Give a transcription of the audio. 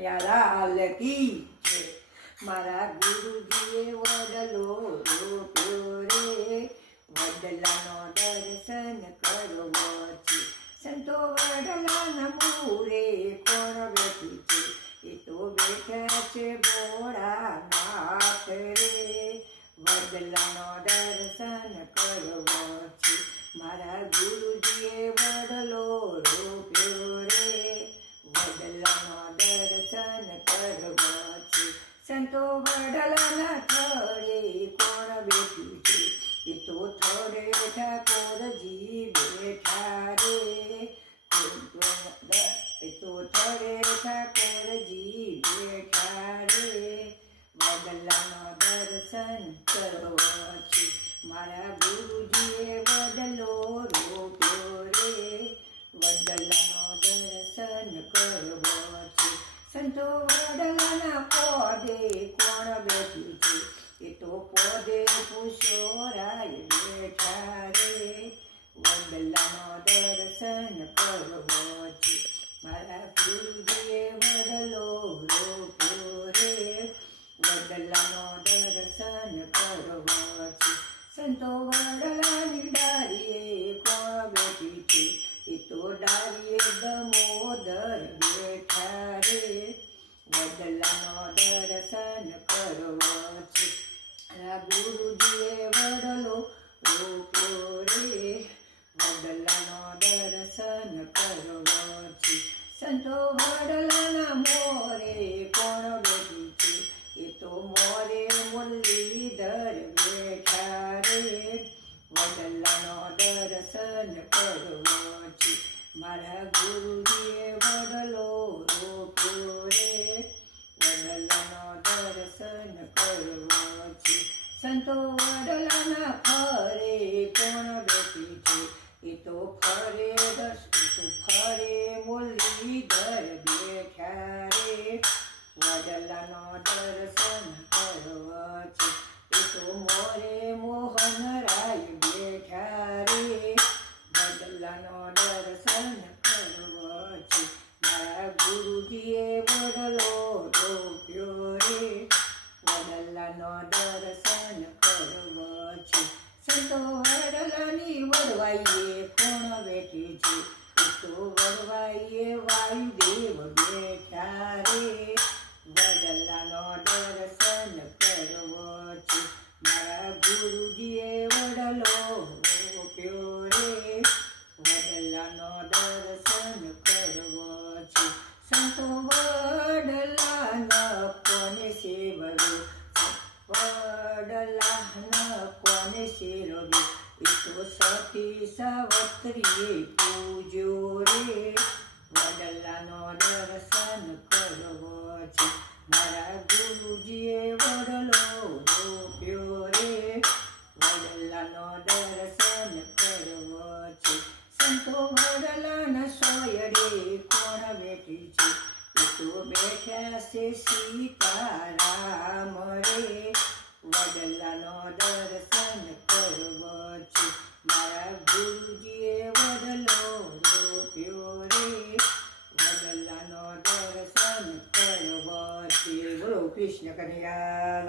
લાલ કી જય. મારા ગુરુજીએ વડલો રોપ્યો રે, વડલાનો દર્શન કરવો છે. સંતો વડલાના મૂરે કોણ બેઠી છે? એ તો બેઠા છે ભોળાનાથ રે, વડલાનો દર્શન કરવો છે. મારા ગુરુજીએ વડલો રોપ્યો રે, વડલાનો દર્શન કરવો છે. સંતો વડલાના થડે કોણ બેઠું છે? એ તો થડે ઠાકોરજી બેઠા રે, એ તો થડે ઠાકોરજી બેઠા રે, વડલાનો દર્શન કરવો છે. મારા ગુરુજીએ વડલો રોપ્યો રે, વડલાનો દર્શન કરવો છે. સંતો વડલાના પોદે કોણ બેઠું છે? એ તો પોદે પુષોરાય બેઠા રે, વડલાનો દર્શન કરવો છે. મારા ગુરુજીએ વડલો રોપ્યો રે, વડલાનો દર્શન કરવો છે. સંતો વડલાની ડાળીએ કોણ બેઠી છે? એ તો ડાળીએ દમોદર બેઠા રે, વડલાનો દર્શન કરવો છે. મારા ગુરુજીએ વડલો રોપ્યો રે, વડલાનો દર્શન કરવો છે. સંતો વડલાના મોરે કોણ બેઠી છે? એ તો મોરે મુરલીધર બેઠા રે, વડલાનો દર્શન કરવો છે. મારા ગુરુજીએ વડલો રોપ્યો રે, વડલાનો દર્શન કરવો છે. સંતો વડલાના ફરે કોણ બેઠી છે? એ તો ફરે મુરલીધર બેઠા રે, વડલાનો દર્શન કરવો છે. એ તો મોરે મોહનરાય બેઠા રે, વડલાનો દર્શન કરવો છે. મારા ગુરુજીએ વડલો રોપ્યો રે, વડલાનો દર્શન કરવો છે. સંતો વડલાની વડવાઈએ કોણ બેઠી છે? એ તો વડવાઈએ વાયુદેવ બેઠા રે, વડલાનો દર્શન કરવો છે. મારા ગુરુજીએ વડલો રોપ્યો રે, વડલાનો દર્શન કરવો છે. સંતો વડલાના કોને સેવવે, વડલાના કોને સેરવે? એ તો સતી સાવત્રીએ પૂજ્યો રે, વડલાનો દર્શન કરવો છે. મારા ગુરુજીએ વડલો રોપ્યો રે, વડલાનો દર્શન કરવો છે. સંતો વડલાના સોયડે કોણ બેઠી છે? એ તો બેઠા છે સીતારામ રે, વડલાનો દર્શન કરવો છે. મારા ગુરુજીએ વડલો રોપ્યો રે, વડલાનો દર્શન કરવો છે. બોલો કૃષ્ણ કનૈયા